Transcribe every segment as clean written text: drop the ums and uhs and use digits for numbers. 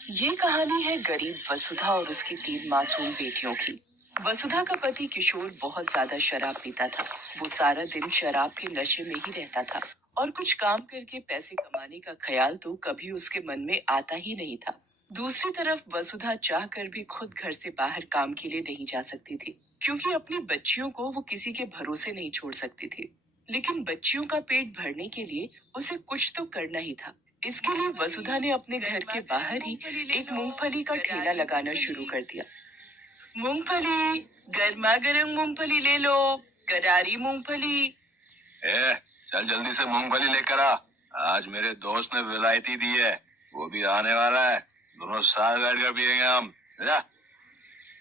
ये कहानी है गरीब वसुधा और उसकी 3 मासूम बेटियों की। वसुधा का पति किशोर बहुत ज्यादा शराब पीता था। वो सारा दिन शराब के नशे में ही रहता था और कुछ काम करके पैसे कमाने का ख्याल तो कभी उसके मन में आता ही नहीं था। दूसरी तरफ वसुधा चाह कर भी खुद घर से बाहर काम के लिए नहीं जा सकती थी, क्योंकि अपनी बच्चियों को वो किसी के भरोसे नहीं छोड़ सकती थी। लेकिन बच्चियों का पेट भरने के लिए उसे कुछ तो करना ही था। इसके लिए वसुधा ने अपने घर के बाहर ही एक मूंगफली का ठेला लगाना शुरू कर दिया। मूंगफली, गर्मा गर्म मूंगफली ले लो, करारी मूंगफली। ए, चल जल्दी से मूंगफली लेकर आ। आज मेरे दोस्त ने विलायती दी है, वो भी आने वाला है। दोनों साथ बैठकर पियेंगे हम। जा।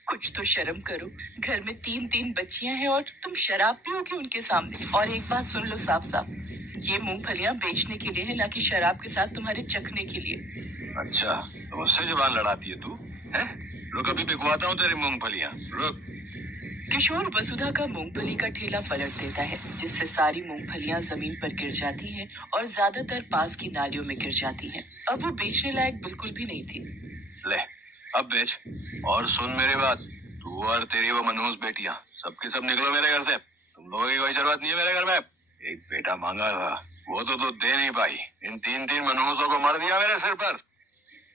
कुछ तो शर्म करो। घर में 3 3 बच्चियां हैं और तुम शराब पियोगे उनके सामने। और एक बात सुन लो साफ साफ, ये मूंगफलियां बेचने के लिए है, ना कि शराब के साथ तुम्हारे चखने के लिए। अच्छा, तो मुझसे जुबान लड़ाती है तू? है? रुक, अभी बिकवाता हूँ तेरी मूंगफलियां। रुक। किशोर वसुधा का मूंगफली का ठेला पलट देता है, जिससे सारी मूंगफलियां जमीन पर गिर जाती हैं और ज्यादातर पास की नालियों में गिर जाती हैं। अब वो बेचने लायक बिल्कुल भी नहीं थी। ले, अब बेच। और सुन मेरी बात, तू और तेरी वो मनहूस बेटियां सबके सब निकलो मेरे घर से। तुम लोगों की कोई जरूरत नहीं है मेरे घर में। एक बेटा मांगा था, वो तो दे नहीं पाई। इन 3 3 मनहूसों को मार दिया मेरे सिर पर।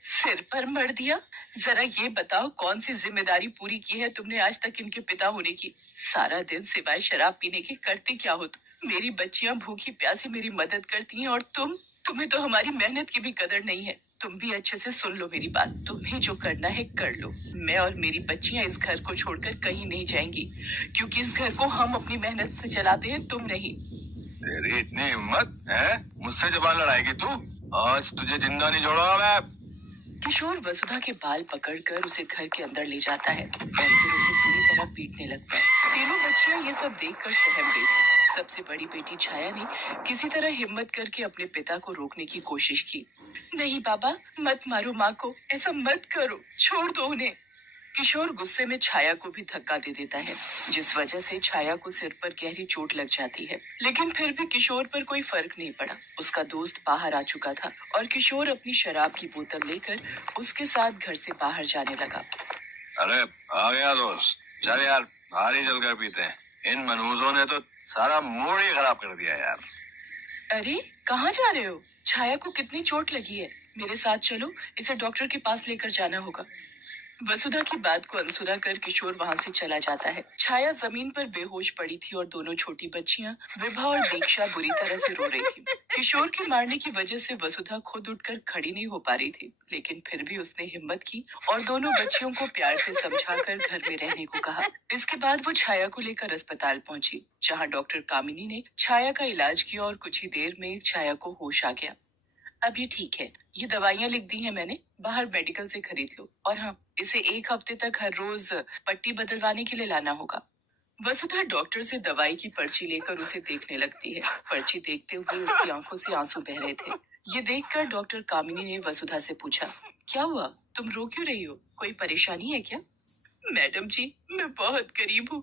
सिर पर मर दिया? जरा ये बताओ, कौन सी जिम्मेदारी पूरी की है तुमने आज तक इनके पिता होने की? सारा दिन सिवाय शराब पीने के करते क्या हो तुम? मेरी बच्चियां भूखी प्यासी मेरी मदद करती हैं और तुम्हें तो हमारी मेहनत की भी कदर नहीं है। तुम भी अच्छे से सुन लो मेरी बात, तुम्हें जो करना है कर लो। मैं और मेरी बच्चियां इस घर को छोड़कर कहीं नहीं जाएंगी, क्योंकि इस घर को हम अपनी मेहनत से चलाते हैं, तुम नहीं। तेरी इतनी हिम्मत है, मुझसे जबान लड़ाएगी तू? आज तुझे जिंदा नहीं छोड़ूंगा मैं। किशोर वसुधा के बाल पकड़कर उसे घर के अंदर ले जाता है और फिर उसे पूरी तरह पीटने लगता है। तीनों बच्चियां ये सब देखकर सहम गई। सबसे बड़ी बेटी छाया ने किसी तरह हिम्मत करके अपने पिता को रोकने की कोशिश की। नहीं बाबा, मत मारो माँ को, ऐसा मत करो, छोड़ दो उन्हें। किशोर गुस्से में छाया को भी धक्का दे देता है, जिस वजह से छाया को सिर पर गहरी चोट लग जाती है। लेकिन फिर भी किशोर पर कोई फर्क नहीं पड़ा। उसका दोस्त बाहर आ चुका था और किशोर अपनी शराब की बोतल लेकर उसके साथ घर से बाहर जाने लगा। अरे आ गया दोस्त, चल यार बाहर ही चलकर पीते हैं। इन मनहूसों ने तो सारा मूड ही खराब कर दिया यार। अरे कहाँ जा रहे हो? छाया को कितनी चोट लगी है? मेरे साथ चलो, इसे डॉक्टर के पास लेकर जाना होगा। वसुधा की बात को अनसुना कर किशोर वहां से चला जाता है। छाया जमीन पर बेहोश पड़ी थी और दोनों छोटी बच्चियां विभा और दीक्षा बुरी तरह से रो रही थी। किशोर के मारने की वजह से वसुधा खुद उठकर खड़ी नहीं हो पा रही थी, लेकिन फिर भी उसने हिम्मत की और दोनों बच्चियों को प्यार से समझाकर घर में रहने को कहा। इसके बाद वो छाया को लेकर अस्पताल पहुंची, जहाँ डॉक्टर कामिनी ने छाया का इलाज किया और कुछ ही देर में छाया को होश आ गया। अब ये ठीक है, ये दवाइयाँ लिख दी हैं मैंने, बाहर मेडिकल से खरीद लो। और हाँ, इसे 1 हफ्ते तक हर रोज पट्टी बदलवाने के लिए लाना होगा। वसुधा डॉक्टर से दवाई की पर्ची लेकर उसे देखने लगती है। पर्ची देखते हुए उसकी आंखों से आंसू बह रहे थे। ये देखकर डॉक्टर कामिनी ने वसुधा से पूछा, क्या हुआ? तुम रो क्यों रही हो? कोई परेशानी है क्या? मैडम जी, मैं बहुत गरीब हूँ।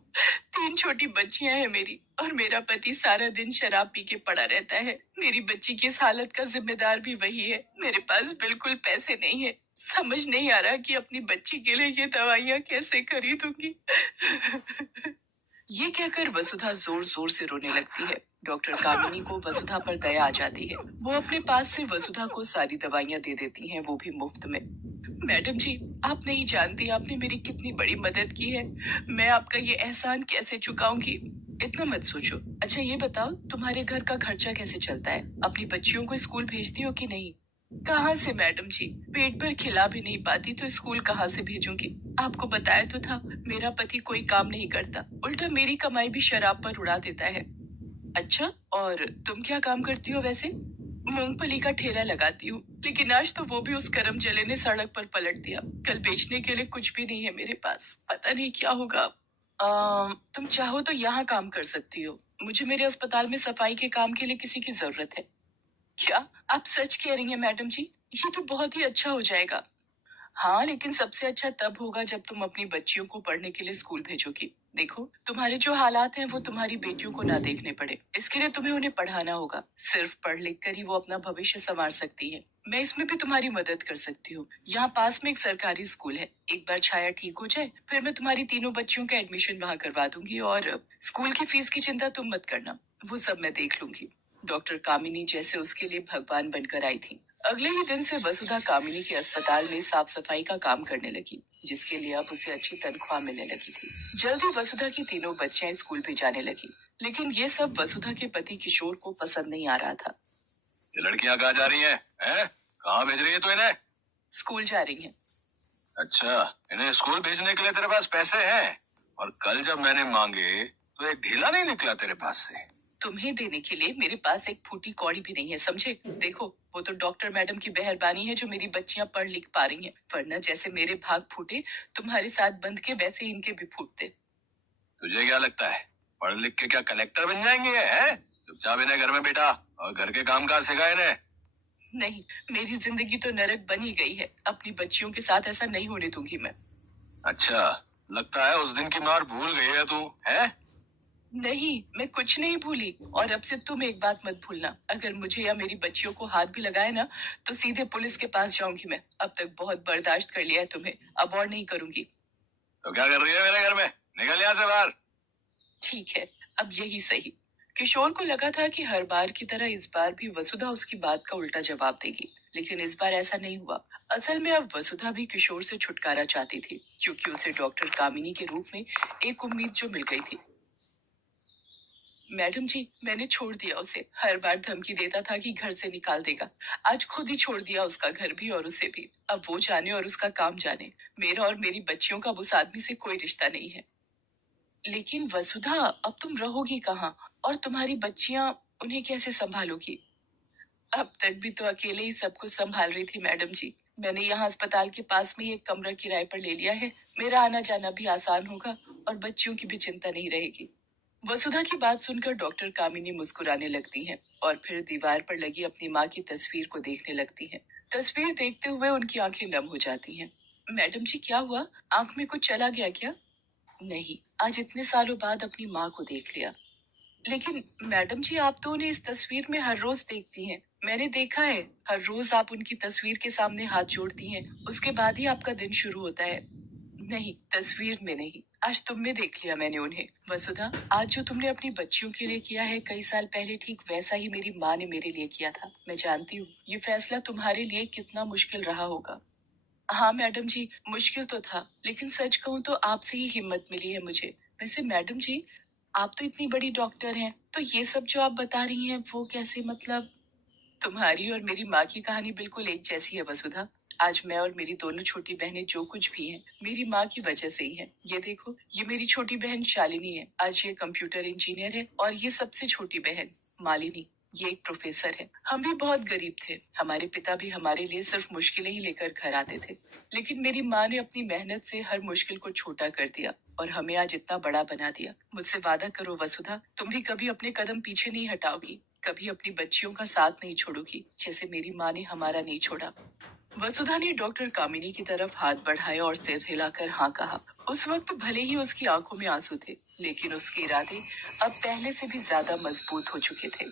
3 छोटी बच्चियां हैं मेरी, और मेरा पति सारा दिन शराब पी के पड़ा रहता है। मेरी बच्ची की इस हालत का जिम्मेदार भी वही है। मेरे पास बिल्कुल पैसे नहीं है। समझ नहीं आ रहा कि अपनी बच्ची के लिए ये दवाइयाँ कैसे खरीदूंगी। ये कहकर वसुधा जोर जोर से रोने लगती है। डॉक्टर कामिनी को वसुधा पर दया आ जाती है। वो अपने पास से वसुधा को सारी दवाइयाँ दे देती हैं, वो भी मुफ्त में। मैडम जी, आप नहीं जानती आपने मेरी कितनी बड़ी मदद की है। मैं आपका ये एहसान कैसे चुकाऊंगी? इतना मत सोचो। अच्छा ये बताओ, तुम्हारे घर का खर्चा कैसे चलता है? अपनी बच्चियों को स्कूल भेजती हो कि नहीं? कहाँ से मैडम जी, पेट भर खिला भी नहीं पाती तो स्कूल कहाँ से भेजूंगी? आपको बताया तो था, मेरा पति कोई काम नहीं करता, उल्टा मेरी कमाई भी शराब पर उड़ा देता है। अच्छा, और तुम क्या काम करती हो वैसे? मूंगफली का ठेला लगाती हूँ, लेकिन आज तो वो भी उस करम जले ने सड़क पर पलट दिया। कल बेचने के लिए कुछ भी नहीं है मेरे पास, पता नहीं क्या होगा। तुम चाहो तो यहाँ काम कर सकती हो। मुझे मेरे अस्पताल में सफाई के काम के लिए किसी की जरूरत है। क्या आप सच कह रही हैं मैडम जी? ये तो बहुत ही अच्छा हो जाएगा। हाँ, लेकिन सबसे अच्छा तब होगा जब तुम अपनी बच्चियों को पढ़ने के लिए स्कूल भेजोगी। देखो, तुम्हारे जो हालात हैं वो तुम्हारी बेटियों को ना देखने पड़े, इसके लिए तुम्हें उन्हें पढ़ाना होगा। सिर्फ पढ़ लिख कर ही वो अपना भविष्य संवार सकती है। मैं इसमें भी तुम्हारी मदद कर सकती हूँ। यहाँ पास में एक सरकारी स्कूल है। एक बार छाया ठीक हो जाए, फिर मैं तुम्हारी तीनों बच्चियों का एडमिशन वहाँ करवा दूंगी, और स्कूल की फीस की चिंता तुम मत करना, वो सब मैं देख लूंगी। डॉक्टर कामिनी जैसे उसके लिए भगवान बनकर आई थी। अगले ही दिन से वसुधा कामिनी के अस्पताल में साफ सफाई का काम करने लगी, जिसके लिए अब उसे अच्छी तनख्वाह मिलने लगी थी। जल्दी वसुधा की तीनों बच्चियां स्कूल भी जाने लगी, लेकिन ये सब वसुधा के पति किशोर को पसंद नहीं आ रहा था। ये लड़कियां कहाँ जा रही हैं? हैं? कहाँ भेज रही है तू इन्हें? स्कूल जा रही हैं। अच्छा, इन्हें स्कूल भेजने के लिए तेरे पास पैसे हैं? और कल जब मैंने मांगे तो एक ढीला नहीं निकला तेरे पास से। तुम्हें देने के लिए मेरे पास एक फूटी कौड़ी भी नहीं है, समझे? देखो, वो तो डॉक्टर मैडम की मेहरबानी है जो मेरी बच्चियां पढ़ लिख पा रही हैं, वरना जैसे मेरे भाग फूटे तुम्हारे साथ बंध के, वैसे ही इनके भी फूटते। तुझे क्या लगता है पढ़ लिख के क्या कलेक्टर बन जाएंगे? हैं? चुपचाप इन्हें घर में बैठा और घर के काम काज सिखा इन्हें। नहीं, मेरी जिंदगी तो नरक बनी गई है, अपनी बच्चियों के साथ ऐसा नहीं होने दूंगी मैं। अच्छा, लगता है उस दिन की मार भूल गई है तू, है? नहीं, मैं कुछ नहीं भूली, और अब से तुम एक बात मत भूलना, अगर मुझे या मेरी बच्चियों को हाथ भी लगाए ना, तो सीधे पुलिस के पास जाऊंगी मैं। अब तक बहुत बर्दाश्त कर लिया है तुम्हें, अब और नहीं करूंगी। तो क्या कर रही है मेरे घर में? निकल यहाँ से बाहर। ठीक है, अब यही सही। किशोर को लगा था कि हर बार की तरह इस बार भी वसुधा उसकी बात का उल्टा जवाब देगी, लेकिन इस बार ऐसा नहीं हुआ। असल में अब वसुधा भी किशोर से छुटकारा चाहती थी, क्योंकि उसे डॉक्टर कामिनी के रूप में एक उम्मीद जो मिल गई थी। मैडम जी, मैंने छोड़ दिया उसे। हर बार धमकी देता था कि घर से निकाल देगा। आज खुद ही छोड़ दिया, उसका घर भी और उसे भी। अब वो जाने और उसका काम जाने, मेरा और मेरी बच्चियों का उस आदमी से कोई रिश्ता नहीं है। लेकिन वसुधा, अब तुम रहोगी कहाँ, और तुम्हारी बच्चियां, उन्हें कैसे संभालोगी? अब तक भी तो अकेले ही सब कुछ संभाल रही थी मैडम जी। मैंने यहाँ अस्पताल के पास में ही एक कमरा किराए पर ले लिया है। मेरा आना जाना भी आसान होगा और बच्चियों की भी चिंता नहीं रहेगी। वसुधा की बात सुनकर डॉक्टर कामिनी मुस्कुराने लगती हैं और फिर दीवार पर लगी अपनी माँ की तस्वीर को देखने लगती हैं। तस्वीर देखते हुए उनकी आंखें नम हो जाती हैं। मैडम जी, क्या हुआ? आंख में कुछ चला गया क्या? नहीं, आज इतने सालों बाद अपनी माँ को देख लिया। लेकिन मैडम जी, आप तो उन्हें इस तस्वीर में हर रोज देखती हैं। मैंने देखा है, हर रोज आप उनकी तस्वीर के सामने हाथ जोड़ती हैं, उसके बाद ही आपका दिन शुरू होता है। नहीं, तस्वीर में नहीं, आज तुम में देख लिया मैंने उन्हें। वसुधा, आज जो तुमने अपनी बच्चियों के लिए किया है, कई साल पहले ठीक वैसा ही मेरी माँ ने मेरे लिए किया था। मैं जानती हूँ ये फैसला तुम्हारे लिए कितना मुश्किल रहा होगा। हाँ मैडम जी, मुश्किल तो था, लेकिन सच कहूँ तो आपसे ही हिम्मत मिली है मुझे। वैसे मैडम जी, आप तो इतनी बड़ी डॉक्टर हैं, तो ये सब जो आप बता रही हैं वो कैसे, मतलब? तुम्हारी और मेरी माँ की कहानी बिल्कुल एक जैसी है वसुधा। आज मैं और मेरी दोनों छोटी बहनें जो कुछ भी हैं, मेरी माँ की वजह से ही है। ये देखो, ये मेरी छोटी बहन शालिनी है, आज ये कंप्यूटर इंजीनियर है, और ये सबसे छोटी बहन मालिनी, ये एक प्रोफेसर है। हम भी बहुत गरीब थे, हमारे पिता भी हमारे लिए सिर्फ मुश्किलें ही लेकर घर आते थे, लेकिन मेरी माँ ने अपनी मेहनत से हर मुश्किल को छोटा कर दिया और हमें आज इतना बड़ा बना दिया। मुझसे वादा करो वसुधा, तुम भी कभी अपने कदम पीछे नहीं हटाओगी, कभी अपनी बच्चियों का साथ नहीं छोड़ोगी, जैसे मेरी माँ ने हमारा नहीं छोड़ा। वसुधा ने डॉक्टर कामिनी की तरफ हाथ बढ़ाया और सिर हिलाकर हाँ कहा। उस वक्त भले ही उसकी आंखों में आंसू थे, लेकिन उसके इरादे अब पहले से भी ज्यादा मजबूत हो चुके थे।